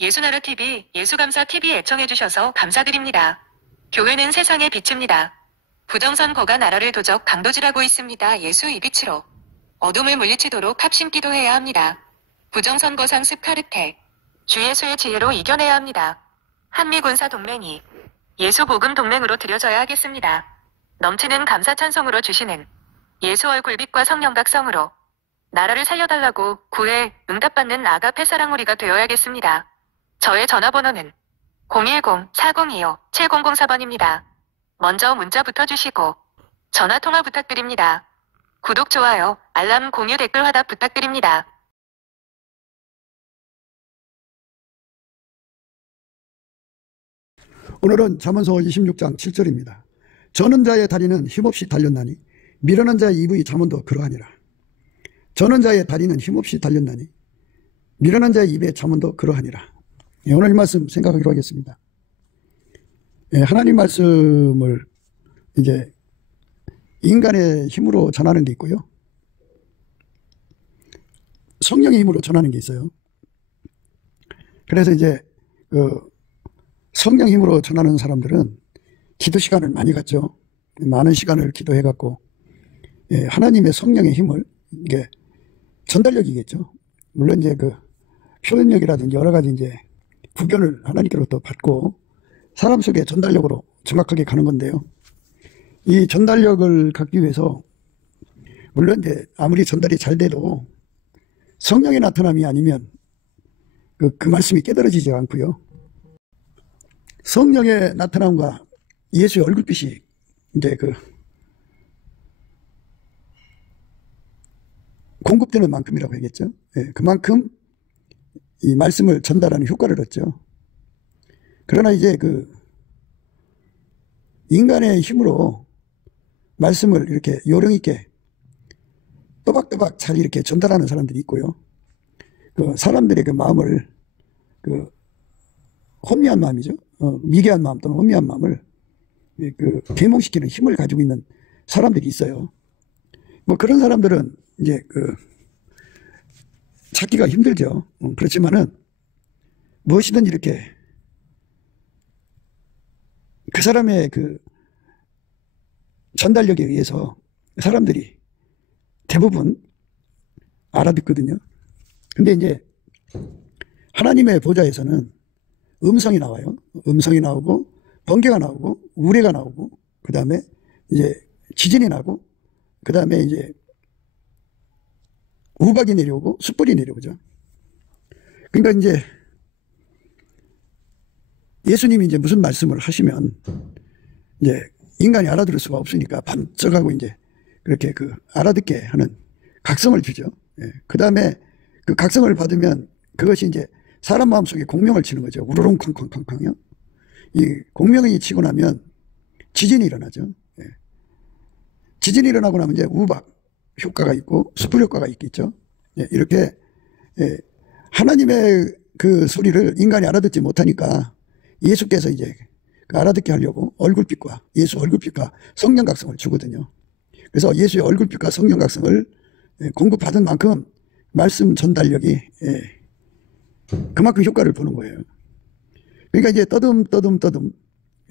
예수나라TV, 예수감사TV 애청해주셔서 감사드립니다. 교회는 세상의 빛입니다. 부정선거가 나라를 도적 강도질하고 있습니다. 예수 이 빛으로 어둠을 물리치도록 합심 기도해야 합니다. 부정선거 상습 카르텔, 주 예수의 지혜로 이겨내야 합니다. 한미군사동맹이 예수복음 동맹으로 들여져야 하겠습니다. 넘치는 감사 찬송으로 주시는 예수 얼굴빛과 성령 각성으로 나라를 살려달라고 구해 응답받는 아가페 사랑우리가 되어야겠습니다. 저의 전화번호는 010-4025-7004번입니다. 먼저 문자부터 주시고 전화통화 부탁드립니다. 구독, 좋아요, 알람, 공유, 댓글 화답 부탁드립니다. 오늘은 잠언서 26장 7절입니다. 저는 자의 다리는 힘없이 달렸나니 미련한 자의 입의 잠언도 그러하니라. 저는 자의 다리는 힘없이 달렸나니 미련한 자의 입의 잠언도 그러하니라. 오늘 이 말씀 생각하기로 하겠습니다. 하나님 말씀을 이제 인간의 힘으로 전하는 게 있고요, 성령의 힘으로 전하는 게 있어요. 그래서 이제 성령 힘으로 전하는 사람들은 기도 시간을 많이 갖죠. 많은 시간을 기도해 갖고 하나님의 성령의 힘을, 이게 전달력이겠죠. 물론 이제 표현력이라든지 여러 가지 이제 구별을 하나님께로부터 받고 사람 속에 전달력으로 정확하게 가는 건데요. 이 전달력을 갖기 위해서 물론 이제 아무리 전달이 잘 돼도 성령의 나타남이 아니면 그 말씀이 깨달아지지 않고요. 성령의 나타남과 예수의 얼굴빛이 이제 공급되는 만큼이라고 하겠죠. 그만큼 이 말씀을 전달하는 효과를 얻죠. 그러나 이제 인간의 힘으로 말씀을 이렇게 요령 있게 또박또박 잘 이렇게 전달하는 사람들이 있고요. 사람들의 마음을 혼미한 마음이죠. 미개한 마음 또는 혼미한 마음을 계몽시키는 힘을 가지고 있는 사람들이 있어요. 그런 사람들은 이제 찾기가 힘들죠. 그렇지만은 무엇이든 이렇게 그 사람의 전달력에 의해서 사람들이 대부분 알아듣거든요. 근데 이제 하나님의 보좌에서는 음성이 나와요. 음성이 나오고 번개가 나오고 우레가 나오고 그 다음에 이제 지진이 나고 그 다음에 이제 우박이 내려오고 숯불이 내려오죠. 그러니까 이제 예수님이 이제 무슨 말씀을 하시면 이제 인간이 알아들을 수가 없으니까 반짝하고 이제 그렇게 알아듣게 하는 각성을 주죠. 그 다음에 그 각성을 받으면 그것이 이제 사람 마음속에 공명을 치는 거죠. 우르릉 쾅쾅쾅쾅요. 이 공명이 치고 나면 지진이 일어나죠. 지진이 일어나고 나면 이제 우박 효과가 있고 숯불 효과가 있겠죠. 이렇게 하나님의 그 소리를 인간이 알아듣지 못하니까 예수께서 이제 알아듣게 하려고 얼굴빛과 예수 얼굴빛과 성령 각성을 주거든요. 그래서 예수의 얼굴빛과 성령 각성을 공급받은 만큼 말씀 전달력이 그만큼 효과를 보는 거예요. 그러니까 이제 떠듬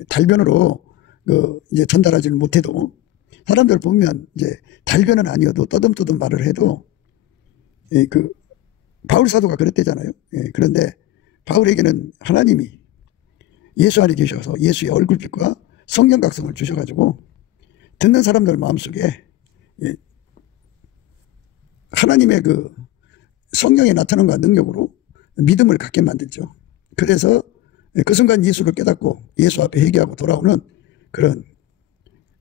달변으로 이제 전달하지를 못해도 사람들 보면 이제 달변은 아니어도 떠듬 말을 해도 바울 사도가 그랬대잖아요. 그런데 바울에게는 하나님이 예수 안에 계셔서 예수의 얼굴빛과 성령 각성을 주셔가지고 듣는 사람들 마음속에 하나님의 성령의 나타남과 능력으로 믿음을 갖게 만들죠. 그래서 그 순간 예수를 깨닫고 예수 앞에 회개하고 돌아오는 그런,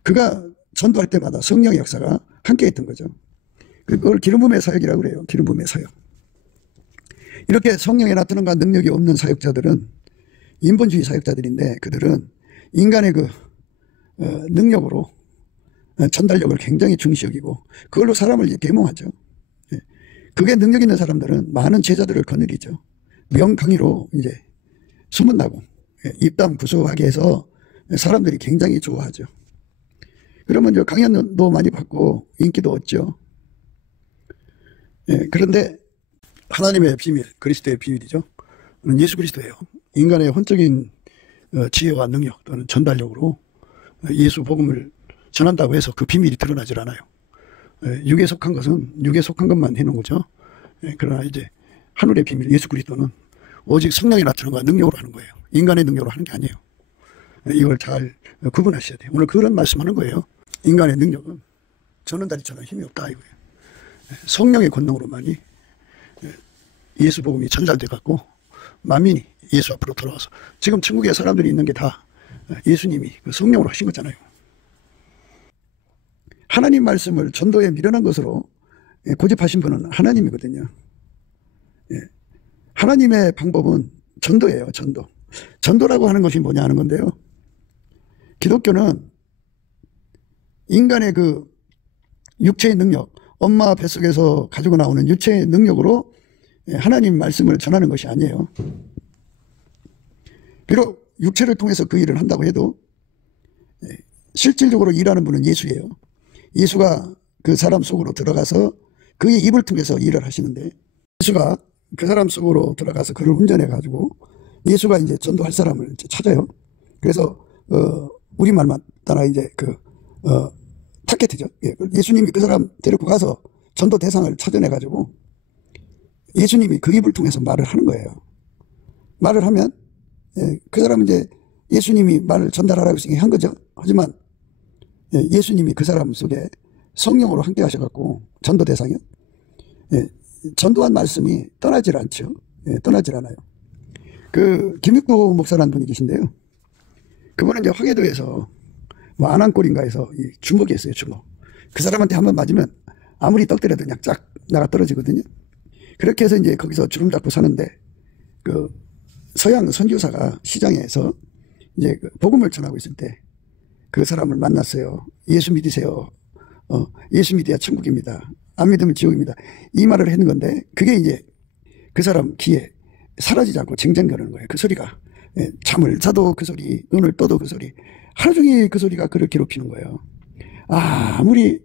그가 전도할 때마다 성령의 역사가 함께 했던 거죠. 그걸 기름 부음의 사역이라고 그래요. 기름 부음의 사역. 이렇게 성령의 나타남과 능력이 없는 사역자들은 인본주의 사역자들인데, 그들은 인간의 능력으로 전달력을 굉장히 중시 여기고 그걸로 사람을 이제 계몽하죠. 그게 능력 있는 사람들은 많은 제자들을 거느리죠. 명강의로 이제 소문나고 입담 구수하게 해서 사람들이 굉장히 좋아하죠. 그러면 이제 강연도 많이 받고 인기도 얻죠. 그런데 하나님의 비밀, 그리스도의 비밀이죠. 예수 그리스도예요. 인간의 혼적인 지혜와 능력 또는 전달력으로 예수 복음을 전한다고 해서 그 비밀이 드러나질 않아요. 육에 속한 것은 육에 속한 것만 해놓은 거죠. 그러나 이제 하늘의 비밀 예수 그리스도는 오직 성령의 나타남과 능력으로 하는 거예요. 인간의 능력으로 하는 게 아니에요. 이걸 잘 구분하셔야 돼요. 오늘 그런 말씀하는 거예요. 인간의 능력은 전원다리처럼 힘이 없다 이거예요. 성령의 권능으로만이 예수 복음이 전달돼 갖고 만민이 예수 앞으로 돌아와서 지금 천국에 사람들이 있는 게 다 예수님이 그 성령으로 하신 거잖아요. 하나님 말씀을 전도에 미련한 것으로 고집하신 분은 하나님이거든요. 하나님의 방법은 전도예요. 전도. 전도라고 하는 것이 뭐냐 하는 건데요. 기독교는 인간의 그 육체의 능력, 엄마 뱃속에서 가지고 나오는 육체의 능력으로 하나님 말씀을 전하는 것이 아니에요. 비록 육체를 통해서 그 일을 한다고 해도 실질적으로 일하는 분은 예수예요. 예수가 그 사람 속으로 들어가서 그의 입을 통해서 일을 하시는데 예수가 그 사람 속으로 들어가서 그를 운전해 가지고 예수가 이제 전도할 사람을 이제 찾아요. 그래서 우리말만 따라 이제 타겟이죠. 예수님이 그 사람 데리고 가서 전도 대상을 찾아내 가지고 예수님이 그 입을 통해서 말을 하는 거예요. 말을 하면 그 사람은 이제 예수님이 말을 전달하라고 한 거죠. 하지만 예수님이 그 사람 속에 성령으로 함께 하셔갖고 전도 대상이요. 전도한 말씀이 떠나질 않죠. 떠나질 않아요. 그 김육도 목사라는 분이 계신데요. 그분은 이제 황해도에서 뭐 안암골인가에서 이 주먹이 있어요. 주먹. 그 사람한테 한번 맞으면 아무리 떡들여도 그냥 쫙 나가 떨어지거든요. 그렇게 해서 이제 거기서 주름 잡고 사는데 그 서양 선교사가 시장에서 이제 그 복음을 전하고 있을 때 그 사람을 만났어요. 예수 믿으세요. 예수 믿어야 천국입니다. 안 믿으면 지옥입니다. 이 말을 했는 건데 그게 이제 그 사람 귀에 사라지지 않고 쟁쟁거리는 거예요. 그 소리가. 잠을 자도 그 소리, 눈을 떠도 그 소리. 하루 종일 그 소리가 그를 괴롭히는 거예요. 아무리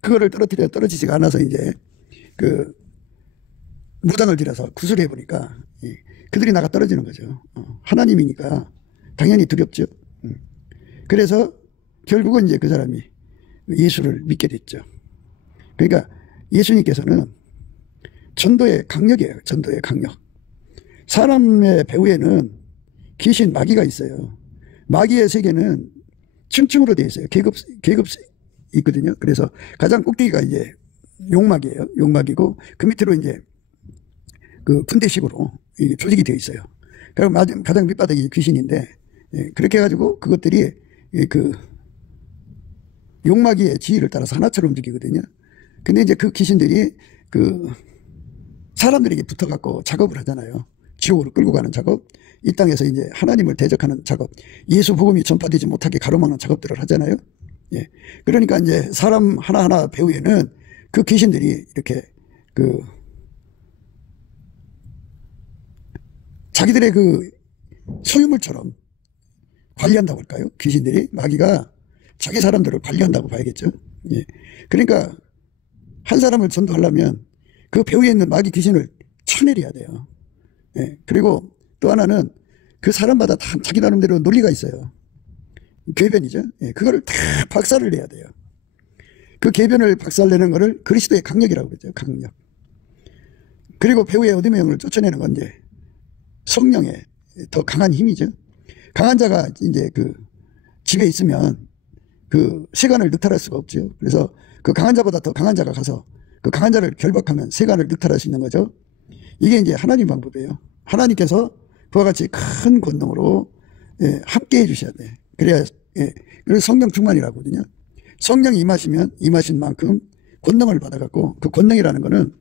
그거를 떨어뜨려 떨어지지가 않아서 이제 그 무당을 들여서 구슬을 해보니까 그들이 나가 떨어지는 거죠. 하나님이니까 당연히 두렵죠. 그래서 결국은 이제 그 사람이 예수를 믿게 됐죠. 그러니까 예수님께서는 전도의 강력이에요. 전도의 강력. 사람의 배후에는 귀신 마귀가 있어요. 마귀의 세계는 층층으로 되어 있어요. 계급 있거든요. 그래서 가장 꼭대기가 이제 용막이에요. 용막이고 그 밑으로 이제 그 분대식으로 조직이 되어 있어요. 그리고 가장 밑바닥이 귀신인데 그렇게 해가지고 그것들이 그 용마귀의 지위를 따라서 하나처럼 움직이거든요. 근데 이제 그 귀신들이 그 사람들에게 붙어갖고 작업을 하잖아요. 지옥으로 끌고 가는 작업. 이 땅에서 이제 하나님을 대적하는 작업. 예수 복음이 전파되지 못하게 가로막는 작업들을 하잖아요. 그러니까 이제 사람 하나하나 배후에는 그 귀신들이 이렇게 그 자기들의 그 소유물처럼 관리한다고 할까요? 귀신들이 마귀가 자기 사람들을 관리한다고 봐야겠죠. 그러니까 한 사람을 전도하려면 그 배후에 있는 마귀 귀신을 쳐내려야 돼요. 그리고 또 하나는 그 사람마다 다 자기 나름대로 논리가 있어요. 궤변이죠. 그거를 다 박살을 내야 돼요. 그 궤변을 박살내는 거를 그리스도의 강력이라고 그러죠. 강력. 그리고 배후의 어둠의 영을 쫓아내는 건 이제 성령의 더 강한 힘이죠. 강한 자가 이제 그 집에 있으면 그 세간을 늑탈할 수가 없죠. 그래서 그 강한 자보다 더 강한 자가 가서 그 강한 자를 결박하면 세간을 늑탈할 수 있는 거죠. 이게 이제 하나님 방법이에요. 하나님께서 그와 같이 큰 권능으로 함께 해주셔야 돼. 그래야 그래서 성령 충만이라고 하거든요. 성령이 임하시면 임하신 만큼 권능을 받아갖고 그 권능이라는 거는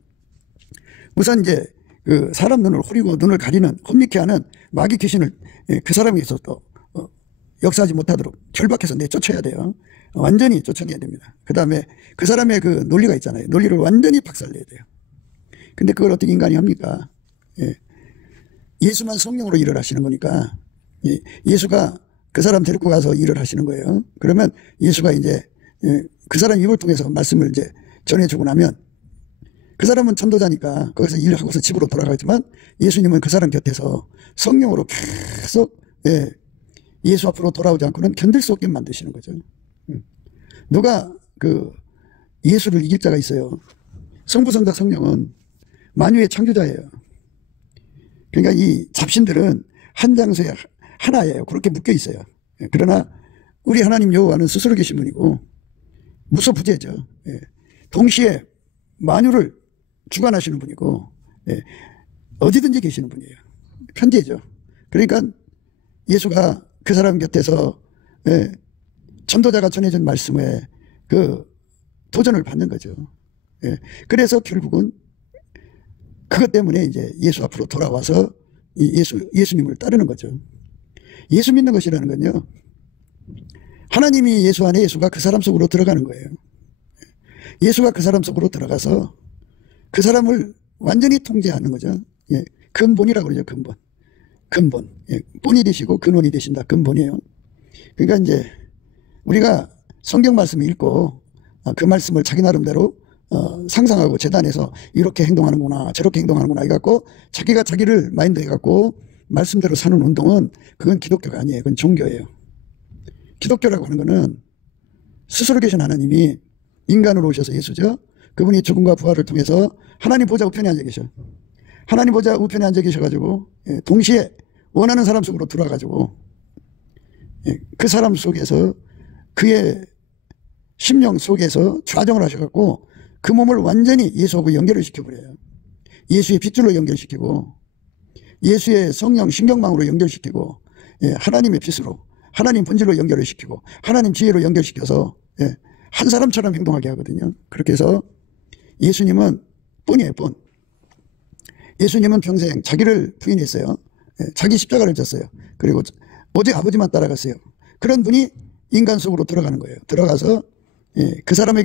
우선 이제 그 사람 눈을 호리고 눈을 가리는 혼미케 하는 마귀 귀신을 그 사람에게서 또 역사하지 못하도록 결박해서 내쫓아야 돼요. 완전히 쫓아내야 됩니다. 그 다음에 그 사람의 그 논리가 있잖아요. 논리를 완전히 박살내야 돼요. 근데 그걸 어떻게 인간이 합니까? 예수만 성령으로 일을 하시는 거니까 예수가 그 사람 데리고 가서 일을 하시는 거예요. 그러면 예수가 이제 그 사람 입을 통해서 말씀을 이제 전해주고 나면 그 사람은 전도자니까 거기서 일하고서 집으로 돌아가지만 예수님은 그 사람 곁에서 성령으로 계속 예수 앞으로 돌아오지 않고는 견딜 수 없게 만드시는 거죠. 누가 그 예수를 이길 자가 있어요. 성부, 성자, 성령은 만유의 창조자예요. 그러니까 이 잡신들은 한 장소에 하나예요. 그렇게 묶여 있어요. 그러나 우리 하나님 여호와는 스스로 계신 분이고 무소부재죠. 동시에 만유를 주관하시는 분이고 어디든지 계시는 분이에요. 편재죠. 그러니까 예수가 그 사람 곁에서 전도자가 전해준 말씀에 그 도전을 받는 거죠. 그래서 결국은 그것 때문에 이제 예수 앞으로 돌아와서 예수님을 따르는 거죠. 예수 믿는 것이라는 건요, 하나님이 예수 안에, 예수가 그 사람 속으로 들어가는 거예요. 예수가 그 사람 속으로 들어가서 그 사람을 완전히 통제하는 거죠. 근본이라고 그러죠. 근본. 본이 되시고 근원이 되신다. 근본이에요. 그러니까 이제 우리가 성경 말씀을 읽고 그 말씀을 자기 나름대로 상상하고 재단해서 이렇게 행동하는구나, 저렇게 행동하는구나 해갖고 자기가 자기를 마인드 해갖고 말씀대로 사는 운동은 그건 기독교가 아니에요. 그건 종교예요. 기독교라고 하는 거는 스스로 계신 하나님이 인간으로 오셔서 예수죠. 그분이 죽음과 부활을 통해서 하나님 보좌 우편에 앉아 계셔. 하나님 보좌 우편에 앉아 계셔가지고 동시에 원하는 사람 속으로 들어와가지고 그 사람 속에서 그의 심령 속에서 좌정을 하셔갖고 그 몸을 완전히 예수하고 연결을 시켜버려요. 예수의 핏줄로 연결시키고 예수의 성령 신경망으로 연결시키고 하나님의 빛으로 하나님 본질로 연결을 시키고 하나님 지혜로 연결시켜서 한 사람처럼 행동하게 하거든요. 그렇게 해서 예수님은 뻔이에요. 뻔. 예수님은 평생 자기를 부인했어요. 자기 십자가를 졌어요. 그리고 오직 아버지만 따라갔어요. 그런 분이 인간 속으로 들어가는 거예요. 들어가서 그 사람을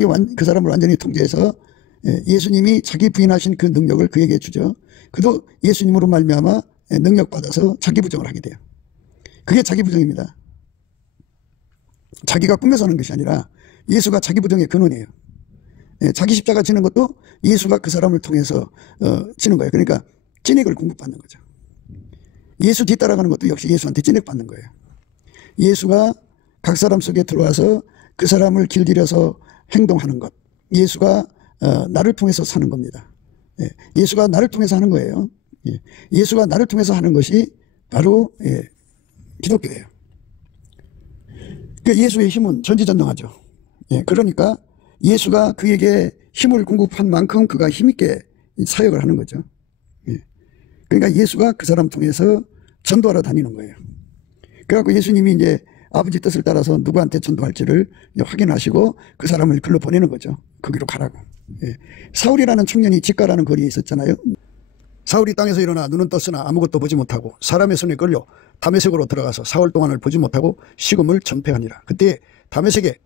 완전히 통제해서 예수님이 자기 부인하신 그 능력을 그에게 주죠. 그도 예수님으로 말미암아 능력 받아서 자기 부정을 하게 돼요. 그게 자기 부정입니다. 자기가 꾸며서 하는 것이 아니라 예수가 자기 부정의 근원이에요. 자기 십자가 지는 것도 예수가 그 사람을 통해서 지는 거예요. 그러니까 찐액을 공급받는 거죠. 예수 뒤따라가는 것도 역시 예수한테 찐액 받는 거예요. 예수가 각 사람 속에 들어와서 그 사람을 길들여서 행동하는 것. 예수가 나를 통해서 사는 겁니다. 예수가 나를 통해서 하는 거예요. 예수가 나를 통해서 하는 것이 바로 기독교예요. 그러니까 예수의 힘은 전지전능하죠. 그러니까 예수가 그에게 힘을 공급한 만큼 그가 힘있게 사역을 하는 거죠. 그러니까 예수가 그 사람 통해서 전도하러 다니는 거예요. 그래갖고 예수님이 이제 아버지 뜻을 따라서 누구한테 전도할지를 확인하시고 그 사람을 글로 보내는 거죠. 거기로 가라고. 사울이라는 청년이 직가라는 거리에 있었잖아요. 사울이 땅에서 일어나 눈은 떴으나 아무것도 보지 못하고 사람의 손에 끌려 다메섹으로 들어가서 사흘 동안을 보지 못하고 식음을 전폐하니라. 그때 다메섹에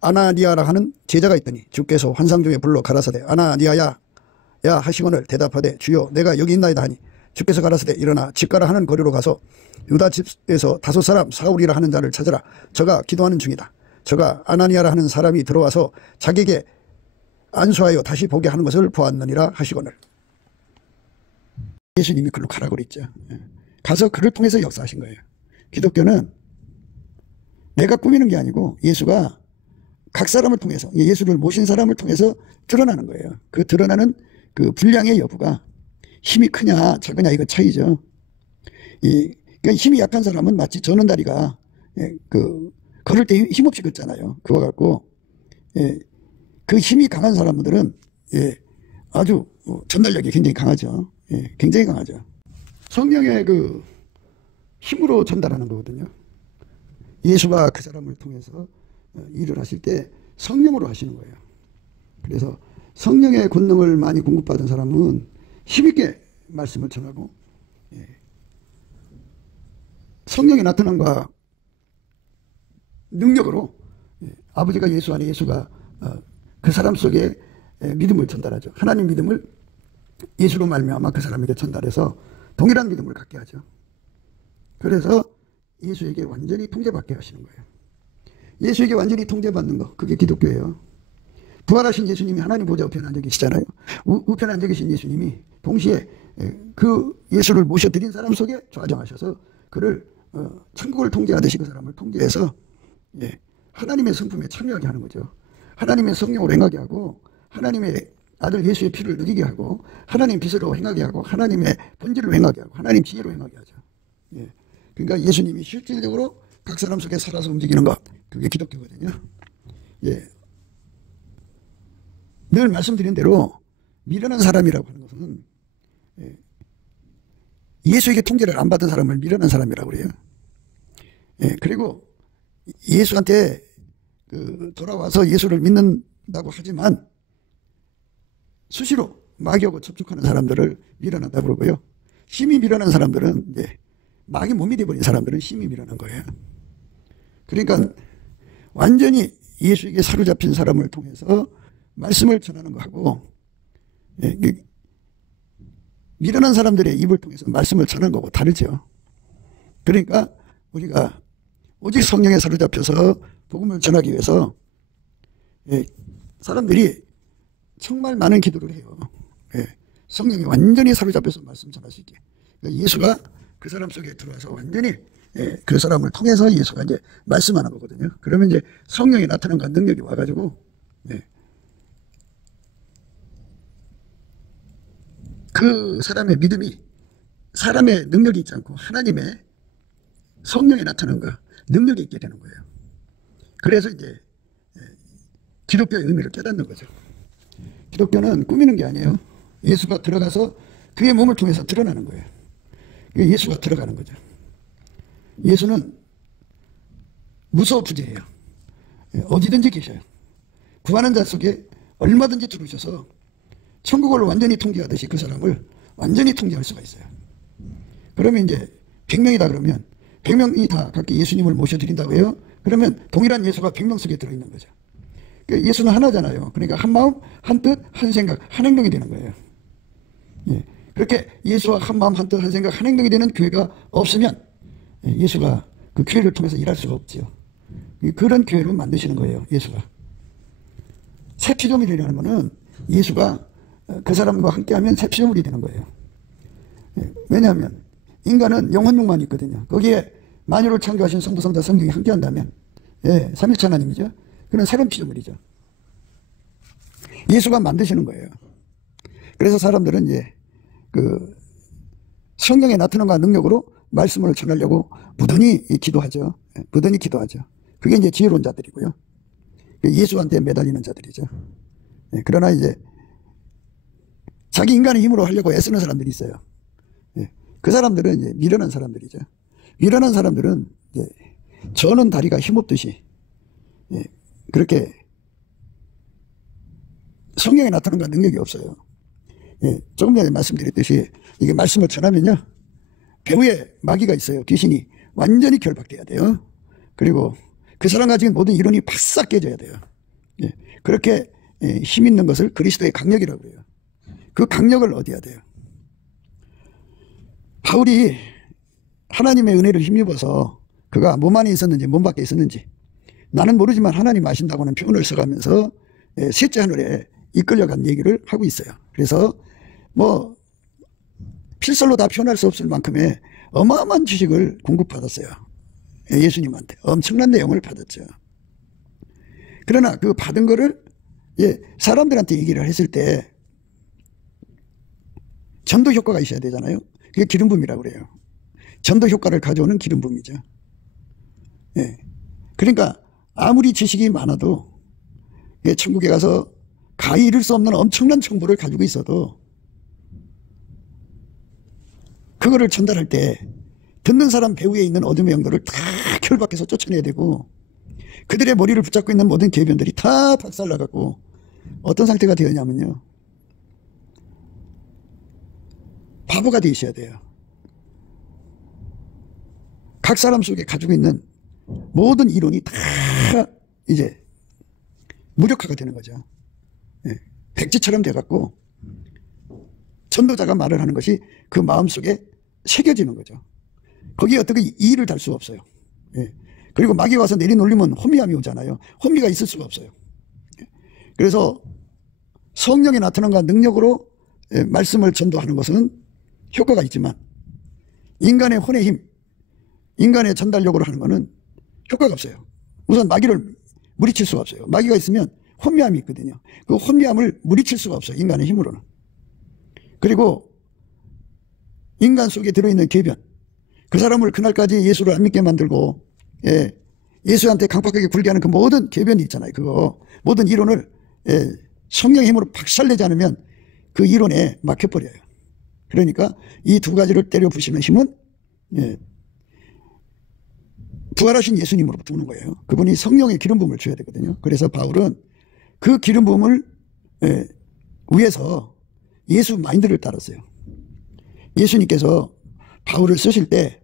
아나니아라 하는 제자가 있더니 주께서 환상 중에 불러 가라사대 아나니아야 야 하시거늘 대답하되 주여 내가 여기 있나이다 하니 주께서 가라사대 일어나 직가라 하는 거리로 가서 유다 집에서 5 사람 사울이라 하는 자를 찾으라. 저가 기도하는 중이다. 저가 아나니아라 하는 사람이 들어와서 자기에게 안수하여 다시 보게 하는 것을 보았느니라 하시거늘. 예수님이 그로 가라고 그랬죠. 가서 그를 통해서 역사하신 거예요. 기독교는 내가 꾸미는 게 아니고 예수가 각 사람을 통해서 예수를 모신 사람을 통해서 드러나는 거예요. 그 드러나는 그 분량의 여부가 힘이 크냐 작으냐 이거 차이죠. 그러니까 힘이 약한 사람은 마치 저는 다리가 걸을 때 힘없이 걷잖아요. 그와 같고 그 힘이 강한 사람들은 아주 전달력이 굉장히 강하죠. 굉장히 강하죠. 성령의 그 힘으로 전달하는 거거든요. 예수가 그 사람을 통해서 일을 하실 때 성령으로 하시는 거예요. 그래서 성령의 권능을 많이 공급받은 사람은 힘있게 말씀을 전하고 성령의 나타남과 능력으로 아버지가 예수 안에 예수가 그 사람 속에 믿음을 전달하죠. 하나님 믿음을 예수로 말미암아 그 사람에게 전달해서 동일한 믿음을 갖게 하죠. 그래서 예수에게 완전히 통제받게 하시는 거예요. 예수에게 완전히 통제받는 거 그게 기독교예요. 부활하신 예수님이 하나님 보좌 우편에 앉아 계시잖아요. 우편에 앉아 계신 예수님이 동시에 그 예수를 모셔드린 사람 속에 좌정하셔서 그를 천국을 통제하듯이 그 사람을 통제해서 하나님의 성품에 참여하게 하는 거죠. 하나님의 성령으로 행하게 하고 하나님의 아들 예수의 피를 누리게 하고 하나님 빛으로 행하게 하고 하나님의 본질로 행하게 하고 하나님 지혜로 행하게 하죠. 그러니까 예수님이 실질적으로 각 사람 속에 살아서 움직이는 것, 그게 기독교거든요. 늘 말씀드린 대로 미련한 사람이라고 하는 것은 예수에게 통제를 안 받은 사람을 미련한 사람이라고 그래요. 그리고 예수한테 돌아와서 예수를 믿는다고 하지만 수시로 마귀하고 접촉하는 사람들을 미련하다고 그러고요. 심히 미련한 사람들은 이제 마귀 못 믿어버린 사람들은 심히 미련한 거예요. 그러니까 완전히 예수에게 사로잡힌 사람을 통해서 말씀을 전하는 거하고 미련한 사람들의 입을 통해서 말씀을 전하는 거하고 다르죠. 그러니까 우리가 오직 성령에 사로잡혀서 복음을 전하기 위해서 사람들이 정말 많은 기도를 해요. 성령에 완전히 사로잡혀서 말씀 전할 수 있게. 그러니까 예수가 그 사람 속에 들어와서 완전히 그 사람을 통해서 예수가 이제 말씀하는 거거든요. 그러면 이제 성령이 나타나는 능력이 와가지고 그 사람의 믿음이 사람의 능력이 있지 않고 하나님의 성령이 나타나는 거, 능력이 있게 되는 거예요. 그래서 이제 기독교의 의미를 깨닫는 거죠. 기독교는 꾸미는 게 아니에요. 예수가 들어가서 그의 몸을 통해서 드러나는 거예요. 예수가 들어가는 거죠. 예수는 무소부재예요. 어디든지 계셔요. 구하는 자 속에 얼마든지 들어오셔서 천국을 완전히 통제하듯이 그 사람을 완전히 통제할 수가 있어요. 그러면 이제 100명이다 그러면 100명이 다 각기 예수님을 모셔드린다고 해요. 그러면 동일한 예수가 100명 속에 들어있는 거죠. 예수는 하나잖아요. 그러니까 한 마음, 한 뜻, 한 생각, 한 행동이 되는 거예요. 그렇게 예수와 한 마음, 한 뜻, 한 생각, 한 행동이 되는 교회가 없으면 예수가 그 교회를 통해서 일할 수가 없죠. 그런 교회를 만드시는 거예요. 예수가. 새 피조물이라는 거는 예수가 그 사람과 함께하면 새 피조물이 되는 거예요. 왜냐하면 인간은 영혼육만이 있거든요. 거기에 만유를 창조하신 성부, 성자, 성령이 함께한다면 삼위일체 하나님이죠. 그는 새로운 피조물이죠. 예수가 만드시는 거예요. 그래서 사람들은 이제 그 성령의 나타남과 능력으로 말씀을 전하려고 부단히 기도하죠. 부단히 기도하죠. 그게 이제 지혜로운 자들이고요. 예수한테 매달리는 자들이죠. 그러나 이제 자기 인간의 힘으로 하려고 애쓰는 사람들이 있어요. 그 사람들은 이제 미련한 사람들이죠. 미련한 사람들은 이제 저는 다리가 힘없듯이 그렇게 성령에 나타나는 능력이 없어요. 조금 전에 말씀드렸듯이 이게 말씀을 전하면요. 배후에 마귀가 있어요. 귀신이 완전히 결박돼야 돼요. 그리고 그 사람 가진 모든 이론이 바싹 깨져야 돼요. 그렇게 힘 있는 것을 그리스도의 강력이라고 그래요. 그 강력을 얻어야 돼요. 바울이 하나님의 은혜를 힘입어서 그가 몸 안에 있었는지 몸 밖에 있었는지 나는 모르지만 하나님 아신다고는 표현을 써가면서 셋째 하늘에 이끌려간 얘기를 하고 있어요. 그래서 뭐 필설로 다 표현할 수 없을 만큼의 어마어마한 지식을 공급받았어요. 예수님한테 엄청난 내용을 받았죠. 그러나 그 받은 거를 사람들한테 얘기를 했을 때 전도 효과가 있어야 되잖아요. 그게 기름 부음이라고 그래요. 전도 효과를 가져오는 기름 부음이죠. 그러니까 아무리 지식이 많아도 천국에 가서 가히 이룰 수 없는 엄청난 정보를 가지고 있어도 그거를 전달할 때 듣는 사람 배후에 있는 어둠의 영들을 다 결박해서 쫓아내야 되고 그들의 머리를 붙잡고 있는 모든 계변들이 다 박살나갖고 어떤 상태가 되었냐면요. 바보가 되어 있어야 돼요. 각 사람 속에 가지고 있는 모든 이론이 다 이제 무력화가 되는 거죠. 백지처럼 돼갖고 전도자가 말을 하는 것이 그 마음속에 새겨지는 거죠. 거기에 어떻게 이의를 달 수가 없어요. 그리고 마귀가 와서 내리놀리면 혼미함이 오잖아요. 혼미가 있을 수가 없어요. 그래서 성령이 나타난과 능력으로 말씀을 전도하는 것은 효과가 있지만 인간의 혼의 힘, 인간의 전달력으로 하는 것은 효과가 없어요. 우선 마귀를 물리칠 수가 없어요. 마귀가 있으면 혼미함이 있거든요. 그 혼미함을 물리칠 수가 없어요. 인간의 힘으로는. 그리고 인간 속에 들어있는 계변, 그 사람을 그날까지 예수를 안 믿게 만들고 예수한테 강팍하게 굴게 하는 그 모든 계변이 있잖아요. 그거 모든 이론을 성령의 힘으로 박살내지 않으면 그 이론에 막혀버려요. 그러니까 이 두 가지를 때려 부시는 힘은 부활하신 예수님으로부터 오는 거예요. 그분이 성령의 기름 부음을 줘야 되거든요. 그래서 바울은 그 기름 부음을 위해서 예수 마인드를 따랐어요. 예수님께서 바울을 쓰실 때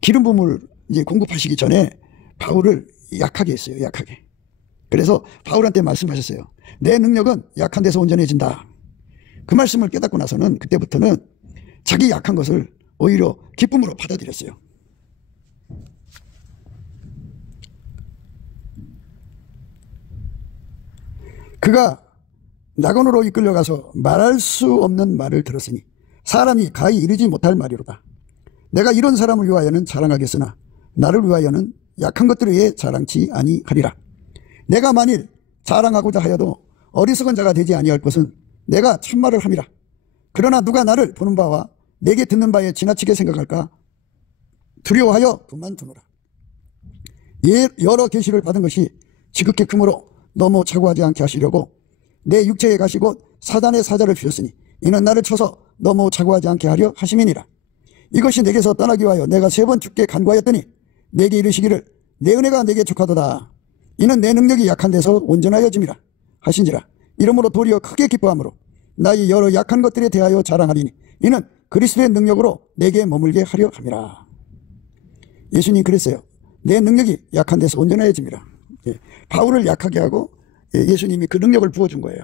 기름 부음을 이제 공급하시기 전에 바울을 약하게 했어요. 약하게. 그래서 바울한테 말씀하셨어요. 내 능력은 약한 데서 온전해진다. 그 말씀을 깨닫고 나서는 그때부터는 자기 약한 것을 오히려 기쁨으로 받아들였어요. 그가 낙원으로 이끌려가서 말할 수 없는 말을 들었으니 사람이 가히 이르지 못할 말이로다. 내가 이런 사람을 위하여는 자랑하겠으나 나를 위하여는 약한 것들을 위해 자랑치 아니하리라. 내가 만일 자랑하고자 하여도 어리석은 자가 되지 아니할 것은 내가 참말을 함이라. 그러나 누가 나를 보는 바와 내게 듣는 바에 지나치게 생각할까 두려워하여 그만두노라. 여러 계시를 받은 것이 지극히 크므로 너무 자고하지 않게 하시려고 내 육체에 가시고 사단의 사자를 주셨으니 이는 나를 쳐서 너무 자고하지 않게 하려 하심이니라. 이것이 내게서 떠나기 위하여 내가 3번 주께 간구하였더니 내게 이르시기를 내 은혜가 내게 족하도다. 이는 내 능력이 약한 데서 온전하여짐이라 하신지라. 이러므로 도리어 크게 기뻐함으로 나의 여러 약한 것들에 대하여 자랑하리니 이는 그리스도의 능력으로 내게 머물게 하려 함이라. 예수님 그랬어요. 내 능력이 약한 데서 온전해짐이라. 바울을 약하게 하고 예수님이 그 능력을 부어준 거예요.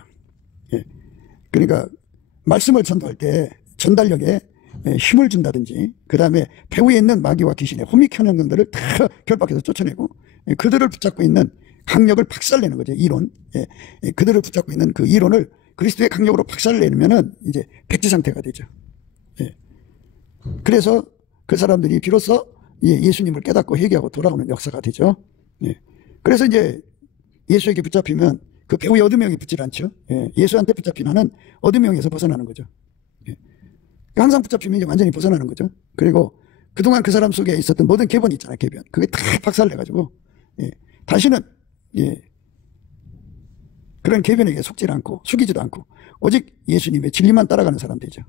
그러니까 말씀을 전도할 때 전달력에 힘을 준다든지 그 다음에 배후에 있는 마귀와 귀신의 혼미현상들을 다 결박해서 쫓아내고 그들을 붙잡고 있는 강력을 박살내는 거죠. 이론. 그들을 붙잡고 있는 그 이론을 그리스도의 강력으로 박살내면은 이제 백지 상태가 되죠. 그래서 그 사람들이 비로소 예수님을 깨닫고 회개하고 돌아오는 역사가 되죠. 그래서 이제 예수에게 붙잡히면 그 배후에 어둠형이 붙질 않죠. 예수한테 붙잡히면은 어둠형에서 벗어나는 거죠. 항상 붙잡히면 이제 완전히 벗어나는 거죠. 그리고 그동안 그 사람 속에 있었던 모든 계본이 있잖아요. 계변. 그게 다 박살내가지고 다시는 그런 계변에게 속지 않고 숙이지도 않고 오직 예수님의 진리만 따라가는 사람 되죠.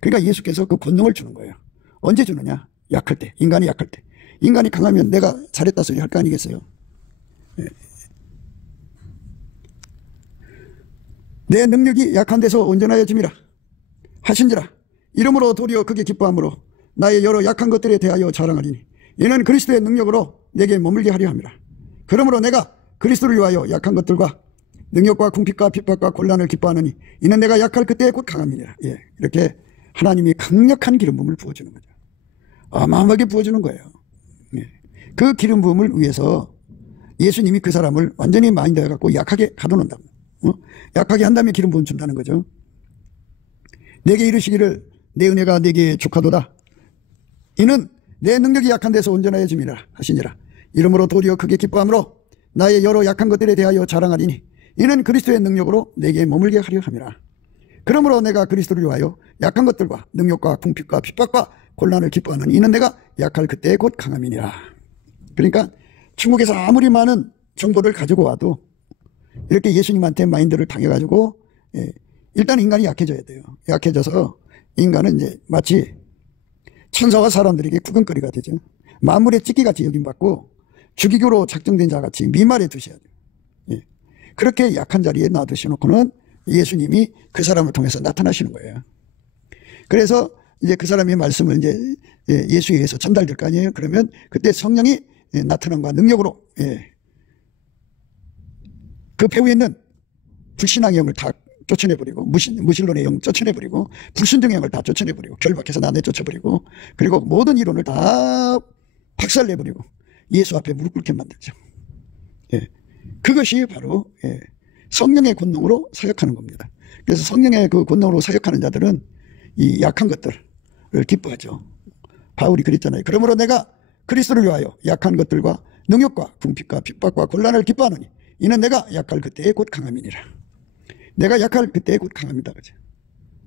그러니까 예수께서 그 권능을 주는 거예요. 언제 주느냐? 약할 때. 인간이 약할 때. 인간이 강하면 내가 잘했다 소리 할 거 아니겠어요? 내 능력이 약한 데서 온전하여짐이라 하신지라. 이러므로 도리어 크게 기뻐함으로 나의 여러 약한 것들에 대하여 자랑하리니 이는 그리스도의 능력으로 내게 머물게 하려 함이라. 그러므로 내가 그리스도를 위하여 약한 것들과 능력과 궁핍과 핍박과 곤란을 기뻐하느니 이는 내가 약할 그때에 곧 강함이니라. 이렇게 하나님이 강력한 기름 부음을 부어주는 거죠. 어마어마하게 부어주는 거예요. 그 기름 부음을 위해서 예수님이 그 사람을 완전히 마인드해 갖고 약하게 가둬놓는다고. 약하게 한 다음에 기름 부음 준다는 거죠. 내게 이르시기를 내 은혜가 내게 족하도다. 이는 내 능력이 약한 데서 온전하여짐이라 하시니라. 이러므로 도리어 크게 기뻐함으로 나의 여러 약한 것들에 대하여 자랑하리니 이는 그리스도의 능력으로 내게 머물게 하려 함이라. 그러므로 내가 그리스도를 위하여 약한 것들과 능력과 궁핍과 핍박과 곤란을 기뻐하는 이는 내가 약할 그때에 곧 강함이니라. 그러니까 중국에서 아무리 많은 정보를 가지고 와도 이렇게 예수님한테 마인드를 당해가지고 일단 인간이 약해져야 돼요. 약해져서 인간은 이제 마치 천사와 사람들에게 구경거리가 되죠. 만물의 찢기같이 여김받고 죽이기로 작정된 자같이 미말에 두셔야 돼요. 그렇게 약한 자리에 놔두셔놓고는 예수님이 그 사람을 통해서 나타나시는 거예요. 그래서 이제 그 사람의 말씀을 이제 예수에 의해서 전달될 거 아니에요. 그러면 그때 성령이 나타남과 능력으로 그 배후에 있는 불신앙의 영을 다 쫓아내버리고 무신론의 영 쫓아내버리고 불순종의 영을 다 쫓아내버리고 결박해서 나 내쫓아버리고 그리고 모든 이론을 다 박살내버리고 예수 앞에 무릎 꿇게 만들죠. 그것이 바로 성령의 권능으로 사역하는 겁니다. 그래서 성령의 그 권능으로 사역하는 자들은 이 약한 것들을 기뻐하죠. 바울이 그랬잖아요. 그러므로 내가 그리스도를 위하여 약한 것들과 능욕과 궁핍과 핍박과 곤란을 기뻐하노니 이는 내가 약할 그때에 곧 강함이니라. 내가 약할 그때에 곧 강합니다. 그죠?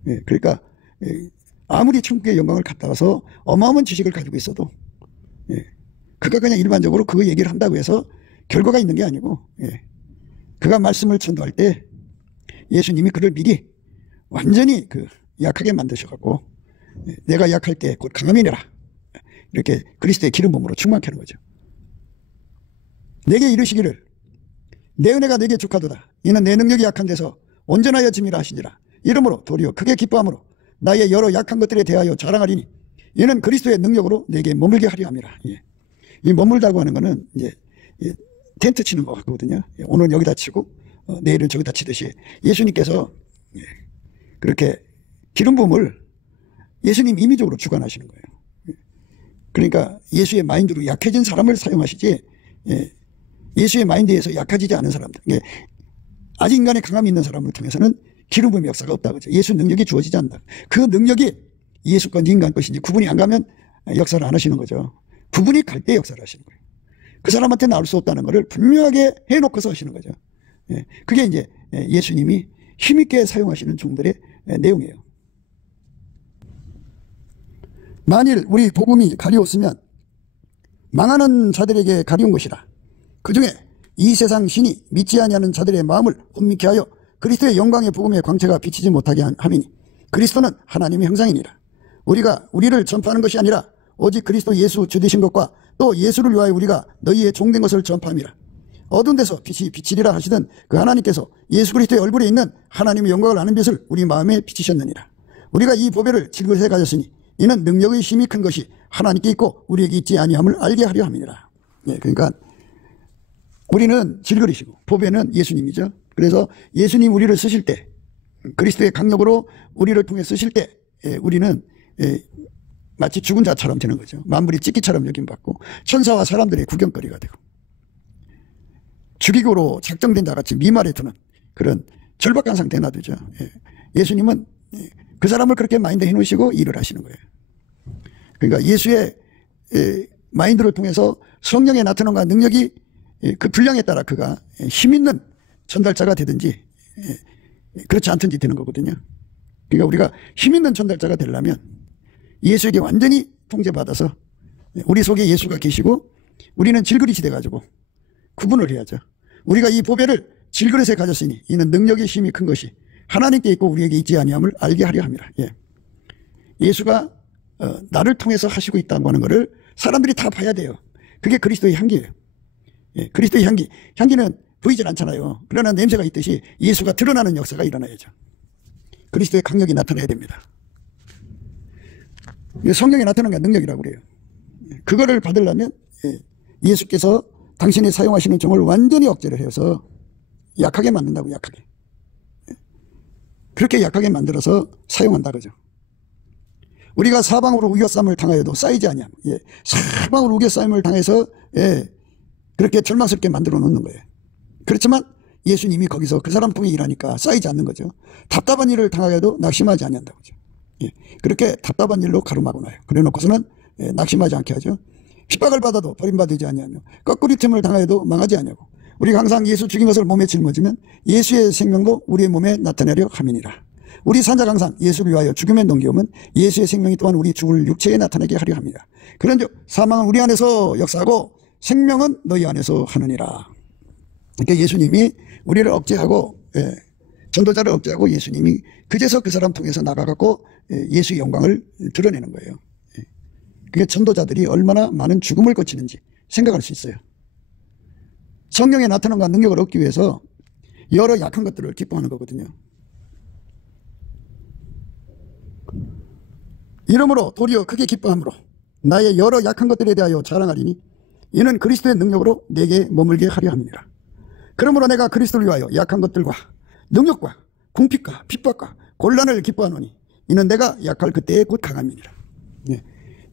예, 그러니까 아무리 천국의 영광을 갖다 와서 어마어마한 지식을 가지고 있어도 그가 그냥 일반적으로 그거 얘기를 한다고 해서 결과가 있는 게 아니고 그가 말씀을 전도할 때 예수님이 그를 미리 완전히 그 약하게 만드셔갖고 내가 약할 때 곧 강함이니라 이렇게 그리스도의 기름 부음으로 충만케 하는 거죠. 내게 이르시기를 내 은혜가 내게 족하도다. 이는 내 능력이 약한 데서 온전하여 짐이라 하시니라. 이러므로 도리어 크게 기뻐함으로 나의 여러 약한 것들에 대하여 자랑하리니 이는 그리스도의 능력으로 내게 머물게 하려 함이라. 이 머물다고 하는 거는 이제 텐트 치는 것 같거든요. 오늘 여기다 치고 내일은 저기다 치듯이 예수님께서 그렇게 기름 부음을 예수님 임의적으로 주관하시는 거예요. 그러니까 예수의 마인드로 약해진 사람을 사용하시지 예수의 마인드에서 약해지지 않은 사람들, 아직 인간의 강함이 있는 사람을 통해서는 기름 부음의 역사가 없다. 그죠? 예수 능력이 주어지지 않는다. 그 능력이 예수 건지 인간 것인지 구분이 안 가면 역사를 안 하시는 거죠. 구분이 갈 때 역사를 하시는 거예요. 그 사람한테 나올 수 없다는 것을 분명하게 해놓고서 하시는 거죠. 그게 이제 예수님이 힘있게 사용하시는 종들의 내용이에요. 만일 우리 복음이 가리웠으면 망하는 자들에게 가리운 것이라. 그 중에 이 세상 신이 믿지 아니하는 자들의 마음을 혼미케 하여 그리스도의 영광의 복음의 광채가 비치지 못하게 함이니 그리스도는 하나님의 형상이니라. 우리가 우리를 전파하는 것이 아니라 오직 그리스도 예수 주 되신 것과 또 예수를 위하여 우리가 너희의 종된 것을 전파함이라. 어두운 데서 빛이 비치리라 하시던 그 하나님께서 예수 그리스도의 얼굴에 있는 하나님의 영광을 아는 빛을 우리 마음에 비치셨느니라. 우리가 이 보배를 질그릇에 가졌으니 이는 능력의 힘이 큰 것이 하나님께 있고 우리에게 있지 아니함을 알게 하려 함이니라. 그러니까 우리는 질그릇이고 보배는 예수님이죠. 그래서 예수님 우리를 쓰실 때 그리스도의 강력으로 우리를 통해 쓰실 때 우리는 마치 죽은 자처럼 되는 거죠. 만물이 찢기처럼 여김받고 천사와 사람들의 구경거리가 되고 죽이고로 작정된 자같이 미말에 두는 그런 절박한 상태에 놔두죠. 예수님은 그 사람을 그렇게 마인드 해놓으시고 일을 하시는 거예요. 그러니까 예수의 마인드를 통해서 성령의 나타남과 능력이 그 분량에 따라 그가 힘있는 전달자가 되든지 그렇지 않든지 되는 거거든요. 그러니까 우리가 힘있는 전달자가 되려면 예수에게 완전히 통제받아서 우리 속에 예수가 계시고 우리는 질그릇이 돼가지고 구분을 해야죠. 우리가 이 보배를 질그릇에 가졌으니 이는 능력의 힘이 큰 것이 하나님께 있고 우리에게 있지 아니함을 알게 하려 함이라. 예수가 나를 통해서 하시고 있다고 하는 것을 사람들이 다 봐야 돼요. 그게 그리스도의 향기예요. 그리스도의 향기는 보이질 않잖아요. 그러나 냄새가 있듯이 예수가 드러나는 역사가 일어나야죠. 그리스도의 강력이 나타나야 됩니다. 성령이 나타나는 게 능력이라고 그래요. 그거를 받으려면 예수께서 당신이 사용하시는 종을 완전히 억제를 해서 약하게 만든다고. 약하게. 그렇게 약하게 만들어서 사용한다 그죠. 우리가 사방으로 우겨싸움을 당하여도 쌓이지 아니함. 사방으로 우겨싸움을 당해서 그렇게 절망스럽게 만들어 놓는 거예요. 그렇지만 예수님이 거기서 그 사람 통해 일하니까 쌓이지 않는 거죠. 답답한 일을 당하여도 낙심하지 않는다고 하죠. 그렇게 답답한 일로 가름하고 나요. 그래 놓고서는 낙심하지 않게 하죠. 핍박을 받아도 버림받지 아니하며 거꾸리 틈을 당하여도 망하지 아니하고 우리가 항상 예수 죽인 것을 몸에 짊어지면 예수의 생명도 우리의 몸에 나타내려 함이니라. 우리 산자가 항상 예수를 위하여 죽음에 넘겨오면 예수의 생명이 또한 우리 죽을 육체에 나타나게 하려 합니다. 그런즉 사망은 우리 안에서 역사하고 생명은 너희 안에서 하느니라. 그러니까 예수님이 우리를 억제하고 전도자를 억제하고 예수님이 그제서 그 사람 통해서 나가갖고 예수의 영광을 드러내는 거예요. 그게 전도자들이 얼마나 많은 죽음을 거치는지 생각할 수 있어요. 성령의 나타남과 능력을 얻기 위해서 여러 약한 것들을 기뻐하는 거거든요. 이러므로 도리어 크게 기뻐함으로 나의 여러 약한 것들에 대하여 자랑하리니 이는 그리스도의 능력으로 내게 머물게 하려 함이니라. 그러므로 내가 그리스도를 위하여 약한 것들과 능력과 궁핍과 핍박과 곤란을 기뻐하노니 이는 내가 약할 그때에 곧 강함이니라.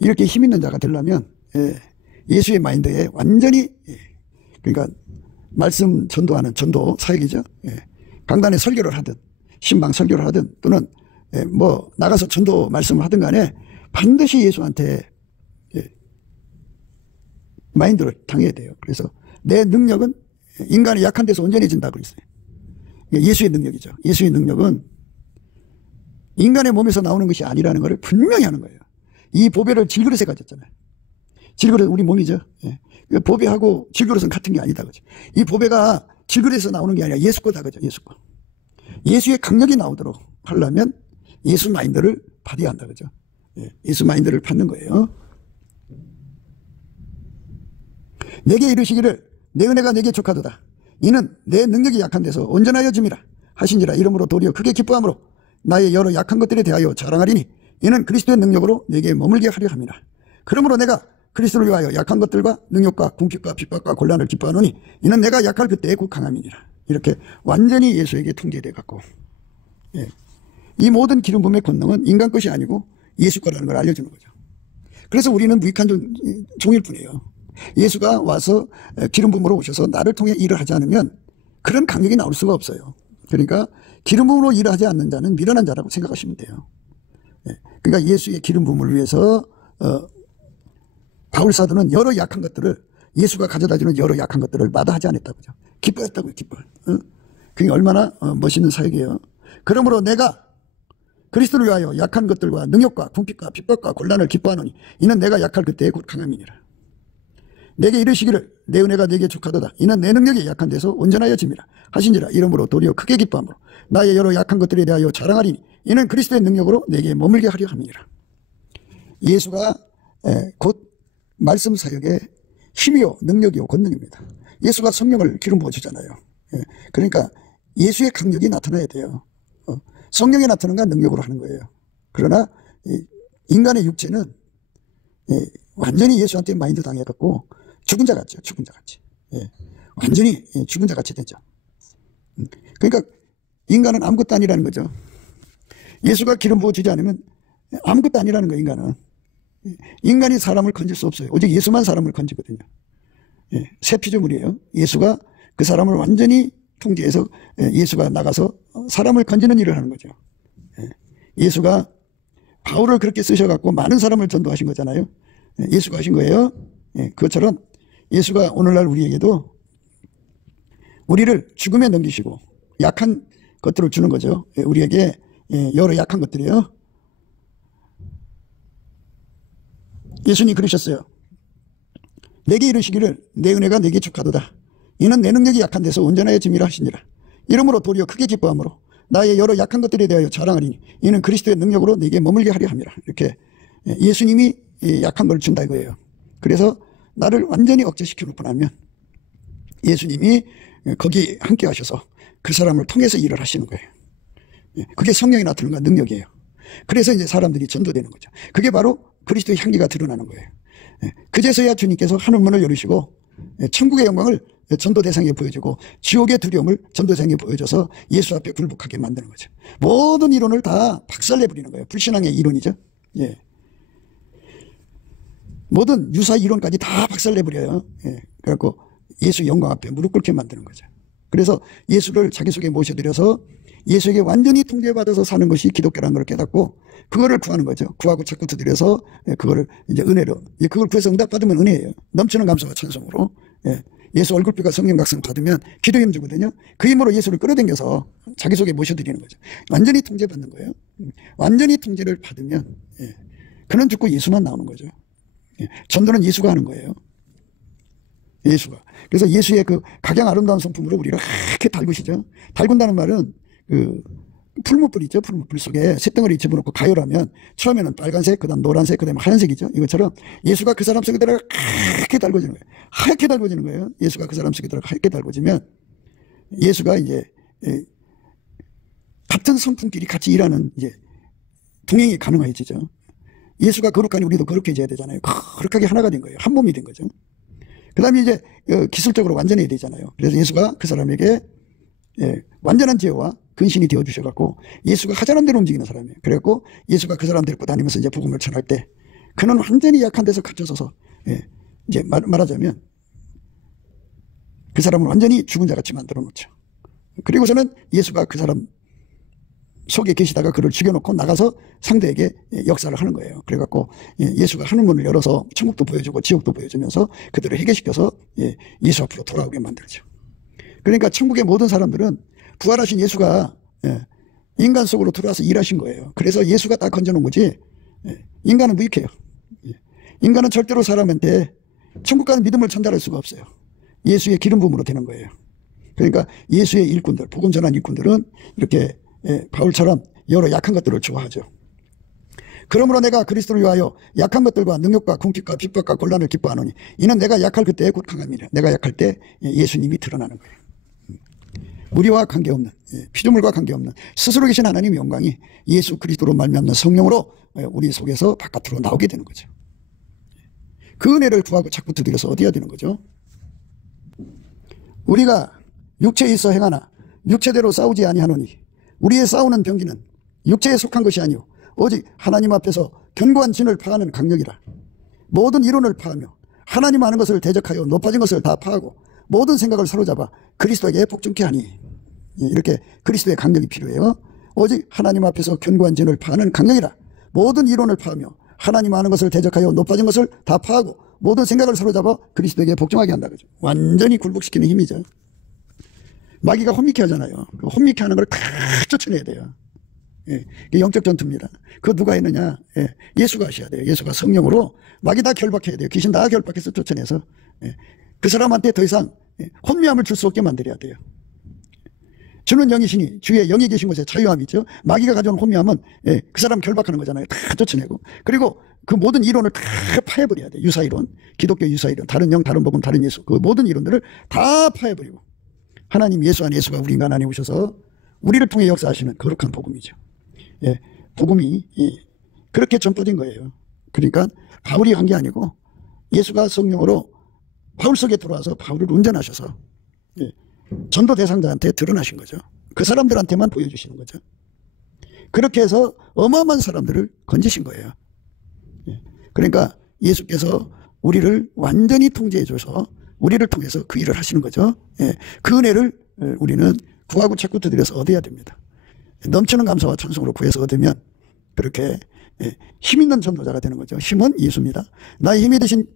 이렇게 힘 있는 자가 되려면 예수의 마인드에 완전히 그러니까 말씀 전도하는 전도 사역이죠. 강단에 설교를 하든 신방 설교를 하든 또는 뭐 나가서 전도 말씀을 하든 간에 반드시 예수한테 마인드를 당해야 돼요. 그래서 내 능력은 인간이 약한 데서 온전해진다고 그랬어요. 예수의 능력이죠. 예수의 능력은 인간의 몸에서 나오는 것이 아니라는 것을 분명히 하는 거예요. 이 보배를 질그릇에 가졌잖아요. 질그릇 우리 몸이죠. 보배하고 질그릇은 같은 게 아니다. 그죠? 이 보배가 질그릇에서 나오는 게 아니라 예수 거다. 그죠? 예수 거. 예수의 강력이 나오도록 하려면 예수 마인드를 받아야 한다. 그죠? 예수 마인드를 받는 거예요. 내게 이르시기를 내 은혜가 내게 족하도다. 이는 내 능력이 약한 데서 온전하여 짐이라 하신지라. 이러므로 도리어 크게 기뻐함으로 나의 여러 약한 것들에 대하여 자랑하리니 이는 그리스도의 능력으로 내게 머물게 하려 함이라. 그러므로 내가 그리스도를 위하여 약한 것들과 능력과 궁핍과 핍박과 곤란을 기뻐하노니 이는 내가 약할 그때에 곧 강함이니라. 이렇게 완전히 예수에게 통제돼 갖고 이 모든 기름 부음의 권능은 인간 것이 아니고 예수 거라는 걸 알려주는 거죠. 그래서 우리는 무익한 종일 뿐이에요. 예수가 와서 기름 부음으로 오셔서 나를 통해 일을 하지 않으면 그런 강력이 나올 수가 없어요. 그러니까 기름 부음으로 일을 하지 않는 자는 미련한 자라고 생각하시면 돼요. 그러니까 예수의 기름 부음을 위해서 바울 사도는 여러 약한 것들을 예수가 가져다주는 여러 약한 것들을 마다하지 않았다고 그죠. 기뻐했다고요. 기뻐. 그게 얼마나 멋있는 사역이에요. 그러므로 내가 그리스도를 위하여 약한 것들과 능력과 궁핍과 핍박과 곤란을 기뻐하노니 이는 내가 약할 그때에 곧 강함이니라. 내게 이르시기를 내 은혜가 내게 족하도다. 이는 내 능력이 약한 데서 온전하여 짐이라 하신지라. 이러므로 도리어 크게 기뻐함으로 나의 여러 약한 것들에 대하여 자랑하리니 이는 그리스도의 능력으로 내게 머물게 하려 함이니라. 예수가 곧 말씀 사역의 힘이요 능력이요 권능입니다. 예수가 성령을 기름 부어주잖아요. 그러니까 예수의 강력이 나타나야 돼요. 성령이 나타나는 건 능력으로 하는 거예요. 그러나 인간의 육체는 완전히 예수한테 마인드 당해갖고 죽은 자 같죠. 죽은 자 같이. 완전히 죽은 자 같이 되죠. 그러니까 인간은 아무것도 아니라는 거죠. 예수가 기름 부어주지 않으면 아무것도 아니라는 거예요. 인간이 사람을 건질 수 없어요. 오직 예수만 사람을 건지거든요. 새 피조물이에요. 예수가 그 사람을 완전히 통제해서 예수가 나가서 사람을 건지는 일을 하는 거죠. 예수가 바울을 그렇게 쓰셔갖고 많은 사람을 전도하신 거잖아요. 예수가 하신 거예요. 그것처럼 예수가 오늘날 우리에게도 우리를 죽음에 넘기시고 약한 것들을 주는 거죠. 우리에게 여러 약한 것들이요. 예수님이 그러셨어요. 내게 이르시기를 내 은혜가 내게 족하도다. 이는 내 능력이 약한 데서 온전하여 짐이라 하시니라. 이러므로 도리어 크게 기뻐함으로 나의 여러 약한 것들에 대하여 자랑하리니 이는 그리스도의 능력으로 내게 머물게 하려 함이라. 이렇게 예수님이 약한 걸 준다 이거예요. 그래서 나를 완전히 억제시켜 놓고 나면 예수님이 거기 함께 하셔서 그 사람을 통해서 일을 하시는 거예요. 그게 성령이 나타나는 건 능력이에요. 그래서 이제 사람들이 전도되는 거죠. 그게 바로 그리스도의 향기가 드러나는 거예요. 그제서야 주님께서 하늘문을 열으시고 천국의 영광을 전도 대상에 보여주고 지옥의 두려움을 전도 대상에 보여줘서 예수 앞에 굴복하게 만드는 거죠. 모든 이론을 다 박살내버리는 거예요. 불신앙의 이론이죠. 모든 유사 이론까지 다 박살내버려요. 그래갖고 예수 영광 앞에 무릎 꿇게 만드는 거죠. 그래서 예수를 자기 속에 모셔드려서 예수에게 완전히 통제받아서 사는 것이 기독교라는 걸 깨닫고 그거를 구하는 거죠. 구하고 자꾸 두드려서 그거를 이제 은혜로, 그걸 구해서 응답받으면 은혜예요. 넘치는 감사와 찬송으로. 예수 얼굴빛과 성령 각성 받으면 기도 힘 주거든요. 그 힘으로 예수를 끌어당겨서 자기 속에 모셔드리는 거죠. 완전히 통제받는 거예요. 완전히 통제를 받으면 그는 죽고 예수만 나오는 거죠. 전도는 예수가 하는 거예요. 예수가. 그래서 예수의 그 각양 아름다운 성품으로 우리가 그렇게 달구시죠. 달군다는 말은 그 풀무불 있죠. 풀무불 속에 쇳덩어리 집어넣고 가열하면 처음에는 빨간색, 그 다음 노란색, 그 다음에 하얀색이죠. 이것처럼 예수가 그 사람 속에 들어가 하얗게 달궈지는 거예요. 하얗게 달궈지는 거예요. 예수가 그 사람 속에 들어가 하얗게 달궈지면 예수가 이제 같은 성품끼리 같이 일하는 이제 동행이 가능해지죠. 예수가 거룩하니 우리도 거룩해져야 되잖아요. 거룩하게 하나가 된 거예요. 한 몸이 된 거죠. 그 다음에 이제 기술적으로 완전해야 되잖아요. 그래서 예수가 그 사람에게 완전한 지혜와 근신이 되어 주셔갖고 예수가 하자는 대로 움직이는 사람이에요. 그래갖고 예수가 그 사람 데리고 다니면서 이제 복음을 전할 때 그는 완전히 약한 데서 갇혀서서 이제 말하자면 그 사람을 완전히 죽은 자 같이 만들어 놓죠. 그리고서는 예수가 그 사람 속에 계시다가 그를 죽여놓고 나가서 상대에게 역사를 하는 거예요. 그래갖고 예수가 하늘 문을 열어서 천국도 보여주고 지옥도 보여주면서 그들을 해결시켜서 예수 앞으로 돌아오게 만들죠. 그러니까 천국의 모든 사람들은 부활하신 예수가 인간 속으로 들어와서 일하신 거예요. 그래서 예수가 딱 건져놓은 거지 인간은 무익해요. 인간은 절대로 사람한테 천국 가는 믿음을 전달할 수가 없어요. 예수의 기름 부음으로 되는 거예요. 그러니까 예수의 일꾼들, 복음 전한 일꾼들은 이렇게 바울처럼 여러 약한 것들을 좋아하죠. 그러므로 내가 그리스도를 위하여 약한 것들과 능력과 궁핍과 핍박과 곤란을 기뻐하노니 이는 내가 약할 그때에 곧 강함이라. 내가 약할 때 예수님이 드러나는 거예요. 우리와 관계없는, 피조물과 관계없는 스스로 계신 하나님의 영광이 예수 그리스도로 말미암는 성령으로 우리 속에서 바깥으로 나오게 되는 거죠. 그 은혜를 구하고 자꾸 두드려서 얻어야 되는 거죠. 우리가 육체에 있어 행하나 육체대로 싸우지 아니하노니 우리의 싸우는 병기는 육체에 속한 것이 아니오 오직 하나님 앞에서 견고한 진을 파하는 강력이라. 모든 이론을 파하며 하나님 아는 것을 대적하여 높아진 것을 다 파하고 모든 생각을 사로잡아 그리스도에게 복종케 하니. 이렇게 그리스도의 강력이 필요해요. 오직 하나님 앞에서 견고한 진을 파하는 강력이라. 모든 이론을 파하며 하나님 아는 것을 대적하여 높아진 것을 다 파하고 모든 생각을 사로잡아 그리스도에게 복종하게 한다. 그죠? 완전히 굴복시키는 힘이죠. 마귀가 혼미케 하잖아요. 그 혼미케 하는 걸 다 쫓아내야 돼요. 영적 전투입니다. 그거 누가 했느냐? 예수가 하셔야 돼요. 예수가 성령으로 마귀 다 결박해야 돼요. 귀신 다 결박해서 쫓아내서 그 사람한테 더 이상 혼미함을 줄 수 없게 만들어야 돼요. 주는 영이시니 주의 영이 계신 곳에 자유함이 있죠. 마귀가 가져온 혼미함은 그 사람 결박하는 거잖아요. 다 쫓아내고. 그리고 그 모든 이론을 다 파해버려야 돼요. 유사이론, 기독교 유사이론, 다른 영, 다른 복음, 다른 예수, 그 모든 이론들을 다 파해버리고 하나님 예수 안에 예수가 우리 인간 안에 오셔서 우리를 통해 역사하시는 거룩한 복음이죠. 복음이 그렇게 전파된 거예요. 그러니까 바울이 한 게 아니고 예수가 성령으로 바울 속에 들어와서 바울을 운전하셔서 전도 대상자한테 드러나신 거죠. 그 사람들한테만 보여주시는 거죠. 그렇게 해서 어마어마한 사람들을 건지신 거예요. 그러니까 예수께서 우리를 완전히 통제해 줘서 우리를 통해서 그 일을 하시는 거죠. 그 은혜를 우리는 구하고 자꾸 두드려서 얻어야 됩니다. 넘치는 감사와 찬송으로 구해서 얻으면 그렇게 힘 있는 전도자가 되는 거죠. 힘은 예수입니다. 나의 힘이 되신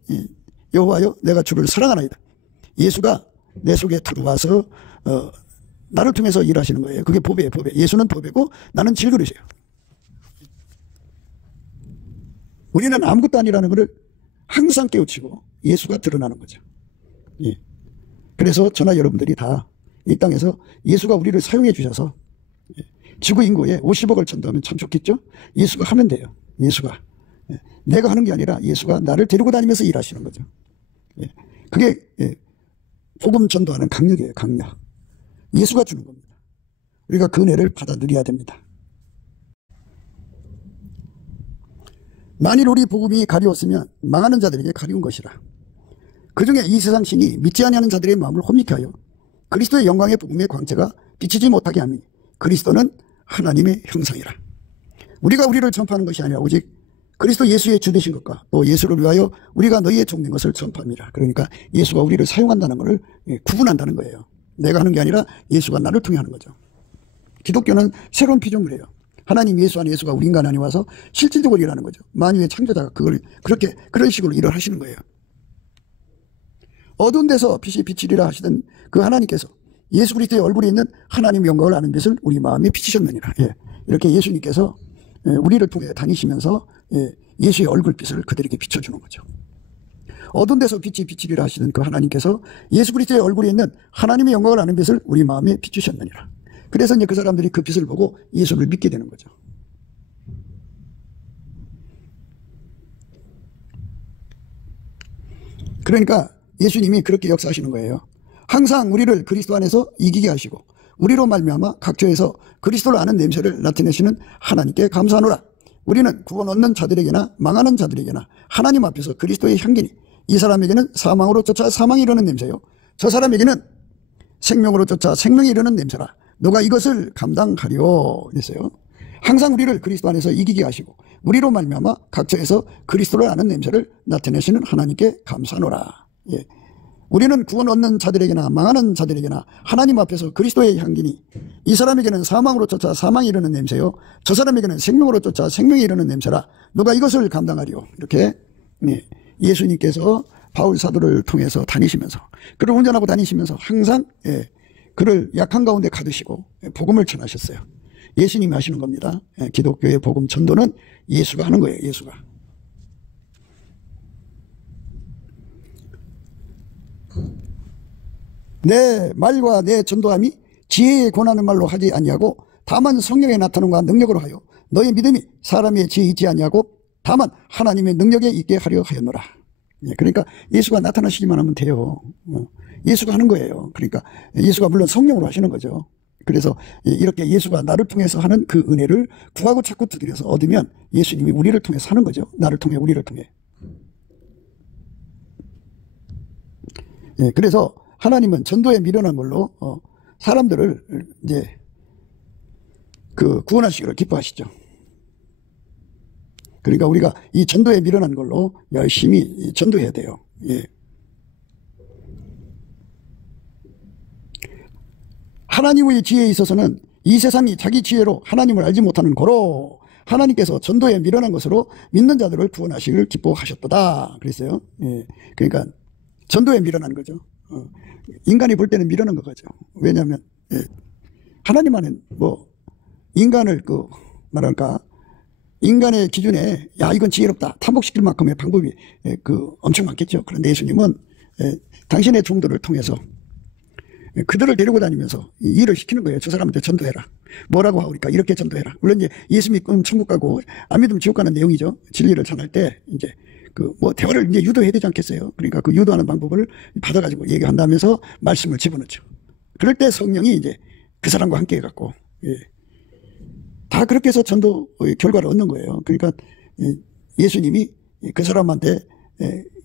여호와여 내가 주를 사랑하나이다. 예수가 내 속에 들어와서 나를 통해서 일하시는 거예요. 그게 보배예요. 보배. 예수는 보배고 나는 질그릇이에요. 우리는 아무것도 아니라는 것을 항상 깨우치고 예수가 드러나는 거죠. 그래서 저나 여러분들이 다 이 땅에서 예수가 우리를 사용해 주셔서 지구 인구에 50억을 천다면 참 좋겠죠. 예수가 하면 돼요. 예수가 내가 하는 게 아니라 예수가 나를 데리고 다니면서 일하시는 거죠. 그게 복음 전도하는 강력이에요. 강력. 예수가 주는 겁니다. 우리가 그 은혜를 받아 누려야 됩니다. 만일 우리 복음이 가리웠으면 망하는 자들에게 가리운 것이라. 그 중에 이 세상 신이 믿지 아니하는 자들의 마음을 혼미케 하여 그리스도의 영광의 복음의 광채가 비치지 못하게 하니 그리스도는 하나님의 형상이라. 우리가 우리를 전파하는 것이 아니라 오직 그리스도 예수의 주 되신 것과 또 예수를 위하여 우리가 너희의 종된 것을 전파합니다. 그러니까 예수가 우리를 사용한다는 것을 구분한다는 거예요. 내가 하는 게 아니라 예수가 나를 통해 하는 거죠. 기독교는 새로운 피조물이에요. 하나님 예수 안에 예수가 우리 인간 안에 와서 실질적으로 일하는 거죠. 만유의 창조자가 그걸 그런 식으로 일을 하시는 거예요. 어두운 데서 빛이 비치리라 하시던 그 하나님께서 예수 그리스도의 얼굴에 있는 하나님의 영광을 아는 빛을 우리 마음에 비치셨느니라. 이렇게 예수님께서 우리를 통해 다니시면서 예수의 얼굴빛을 그들에게 비춰주는 거죠. 어두운 데서 빛이 비치리라 하시던 그 하나님께서 예수 그리스도의 얼굴에 있는 하나님의 영광을 아는 빛을 우리 마음에 비추셨느니라. 그래서 이제 그 사람들이 그 빛을 보고 예수를 믿게 되는 거죠. 그러니까 예수님이 그렇게 역사하시는 거예요. 항상 우리를 그리스도 안에서 이기게 하시고 우리로 말미암아 각처에서 그리스도를 아는 냄새를 나타내시는 하나님께 감사하노라. 우리는 구원 얻는 자들에게나 망하는 자들에게나 하나님 앞에서 그리스도의 향기니 이 사람에게는 사망으로 쫓아 사망이 이르는 냄새요 저 사람에게는 생명으로 쫓아 생명이 이르는 냄새라. 너가 이것을 감당하려 했어요. 항상 우리를 그리스도 안에서 이기게 하시고 우리로 말미암아 각처에서 그리스도를 아는 냄새를 나타내시는 하나님께 감사하노라. 우리는 구원 얻는 자들에게나 망하는 자들에게나 하나님 앞에서 그리스도의 향기니 이 사람에게는 사망으로 쫓아 사망이 이르는 냄새요 저 사람에게는 생명으로 쫓아 생명이 이르는 냄새라 누가 이것을 감당하리요. 이렇게 예수님께서 바울 사도를 통해서 다니시면서 그를 운전하고 다니시면서 항상 그를 약한 가운데 가두시고 복음을 전하셨어요. 예수님이 하시는 겁니다. 기독교의 복음 전도는 예수가 하는 거예요. 예수가. 내 말과 내 전도함이 지혜에 권하는 말로 하지 아니하고 다만 성령의 나타남과 능력으로 하여 너의 믿음이 사람의 지혜에 있지 아니하고 다만 하나님의 능력에 있게 하려 하였노라. 그러니까 예수가 나타나시기만 하면 돼요. 예수가 하는 거예요. 그러니까 예수가 물론 성령으로 하시는 거죠. 그래서 이렇게 예수가 나를 통해서 하는 그 은혜를 구하고 찾고 두드려서 얻으면 예수님이 우리를 통해서 하는 거죠. 나를 통해 우리를 통해. 그래서 하나님은 전도에 미련한 걸로 사람들을 이제 그 구원하시기를 기뻐하시죠. 그러니까 우리가 이 전도에 미련한 걸로 열심히 전도해야 돼요. 하나님의 지혜에 있어서는 이 세상이 자기 지혜로 하나님을 알지 못하는 고로 하나님께서 전도에 미련한 것으로 믿는 자들을 구원하시기를 기뻐하셨도다 그랬어요. 그러니까 전도에 미련한 거죠. 인간이 볼 때는 미련한 거죠. 왜냐하면 하나님만은 뭐 인간을 말할까 인간의 기준에 야 이건 지혜롭다 탐복시킬 만큼의 방법이 엄청 많겠죠. 그런데 예수님은 당신의 종들을 통해서 그들을 데리고 다니면서 일을 시키는 거예요. 저 사람한테 전도해라. 뭐라고 하니까 이렇게 전도해라. 물론 이제 예수 믿으면 천국 가고 안 믿으면 지옥 가는 내용이죠. 진리를 전할 때 이제 대화를 이제 유도해야 되지 않겠어요. 그러니까 그 유도하는 방법을 받아가지고 얘기한다면서 말씀을 집어넣죠. 그럴 때 성령이 이제 그 사람과 함께 해갖고 다 그렇게 해서 전도의 결과를 얻는 거예요. 그러니까 예수님이 그 사람한테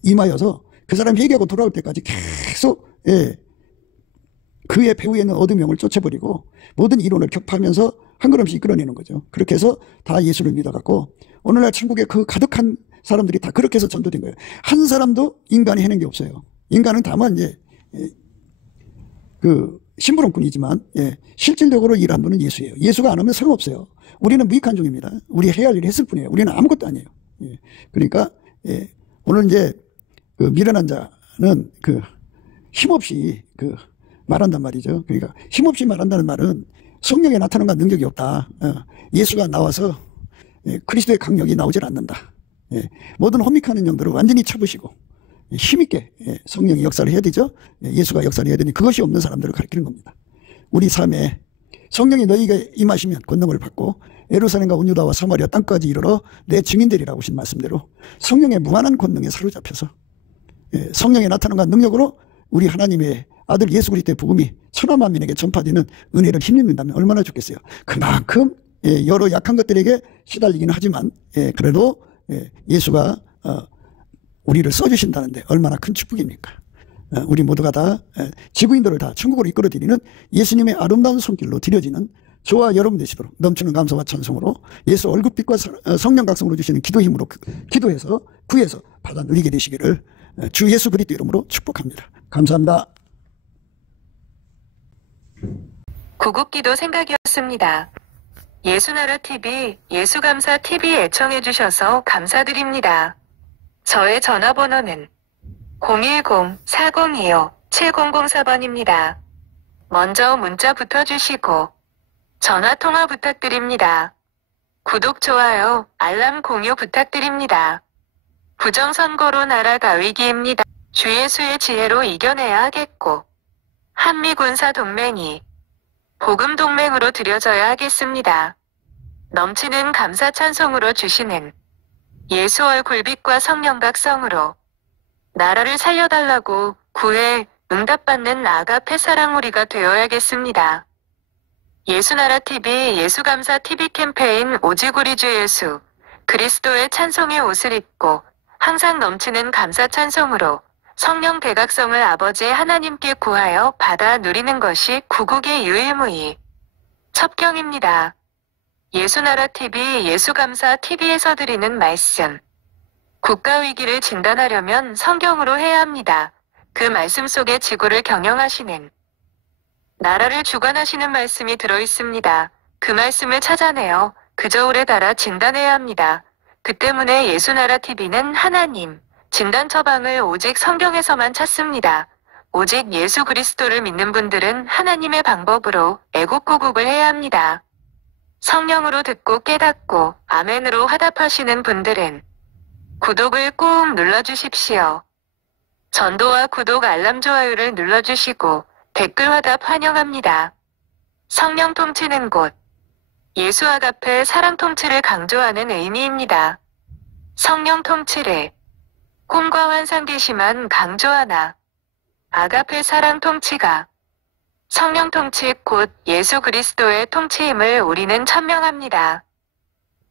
임하여서 그 사람이 회개하고 돌아올 때까지 계속 그의 배후에 있는 어둠 영을 쫓아버리고 모든 이론을 격파하면서 한 걸음씩 이끌어내는 거죠. 그렇게 해서 다 예수를 믿어갖고 오늘날 천국에 그 가득한 사람들이 다 그렇게 해서 전도된 거예요. 한 사람도 인간이 해낸 게 없어요. 인간은 다만 이제 심부름꾼이지만 실질적으로 일한 분은 예수예요. 예수가 안 하면 소용없어요. 우리는 무익한 종입니다. 우리 해야 할 일을 했을 뿐이에요. 우리는 아무것도 아니에요. 그러니까 오늘 이제 미련한 자는 힘없이 말한단 말이죠. 그러니까 힘없이 말한다는 말은 성령에 나타남과 능력이 없다. 예수가 나와서 그리스도의 강력이 나오질 않는다. 모든 허미하는 영들을 완전히 쳐부시고 힘있게 성령이 역사를 해야 되죠. 예수가 역사를 해야 되니 그것이 없는 사람들을 가리키는 겁니다. 우리 삶에 성령이 너희에게 임하시면 권능을 받고 예루살렘과 온 유다와 사마리아 땅까지 이르러 내 증인되리라고 하신 말씀대로 성령의 무한한 권능에 사로잡혀서 성령의 나타남과 능력으로 우리 하나님의 아들 예수 그리스도의 복음이 천하 만민에게 전파되는 은혜를 힘입는다면 얼마나 좋겠어요. 그만큼 여러 약한 것들에게 시달리기는 하지만 그래도 예수가 우리를 써주신다는데 얼마나 큰 축복입니까. 우리 모두가 다 지구인들을 다 천국으로 이끌어드리는 예수님의 아름다운 손길로 드려지는 저와 여러분 되시도록 넘치는 감사와 찬송으로 예수 얼굴빛과 성령 각성으로 주시는 기도 힘으로 기도해서 구해서 받아 누리게 되시기를 주 예수 그리스도 이름으로 축복합니다. 감사합니다. 구국기도 생각이었습니다. 예수나라TV, 예수감사TV 애청해주셔서 감사드립니다. 저의 전화번호는 010-4025-7004번입니다. 먼저 문자 붙어주시고 전화통화 부탁드립니다. 구독, 좋아요, 알람 공유 부탁드립니다. 부정선거로 나라가 위기입니다. 주 예수의 지혜로 이겨내야 하겠고 한미군사동맹이 복음동맹으로 들여져야 하겠습니다. 넘치는 감사 찬송으로 주시는 예수 얼굴빛과 성령 각성으로 나라를 살려달라고 구해 응답받는 아가페 사랑우리가 되어야겠습니다. 예수나라TV, 예수감사TV 캠페인 오직 우리 주 예수 그리스도의 찬송의 옷을 입고 항상 넘치는 감사 찬송으로 성령 대각성을 아버지 하나님께 구하여 받아 누리는 것이 구국의 유일무이 첩경입니다. 예수나라TV, 예수감사TV에서 드리는 말씀. 국가위기를 진단하려면 성경으로 해야 합니다. 그 말씀 속에 지구를 경영하시는 나라를 주관하시는 말씀이 들어있습니다. 그 말씀을 찾아내어 그 저울에 달아 진단해야 합니다. 그 때문에 예수나라TV는 하나님, 진단 처방을 오직 성경에서만 찾습니다. 오직 예수 그리스도를 믿는 분들은 하나님의 방법으로 애국구국을 해야 합니다. 성령으로 듣고 깨닫고 아멘으로 화답하시는 분들은 구독을 꾹 눌러주십시오. 전도와 구독 알람 좋아요를 눌러주시고 댓글 화답 환영합니다. 성령 통치는 곳 예수 아가페 사랑 통치를 강조하는 의미입니다. 성령 통치를 꿈과 환상 계시만 강조하나 아가페 사랑 통치가 성령 통치 곧 예수 그리스도의 통치임을 우리는 천명합니다.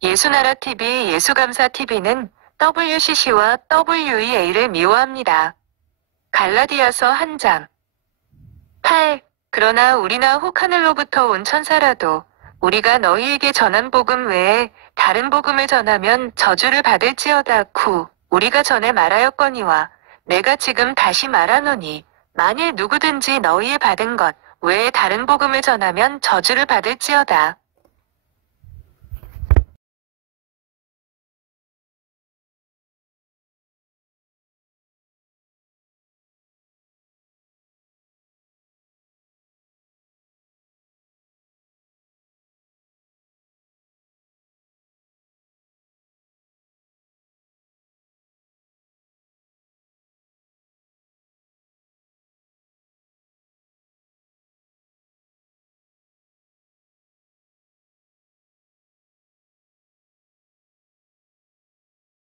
예수나라TV 예수감사TV는 WCC와 WEA를 미워합니다. 갈라디아서 1장 8. 그러나 우리나 혹 하늘로부터 온 천사라도 우리가 너희에게 전한 복음 외에 다른 복음을 전하면 저주를 받을지어다. 9. 우리가 전에 말하였거니와 내가 지금 다시 말하노니 만일 누구든지 너희의 받은 것 외에 다른 복음을 전하면 저주를 받을지어다.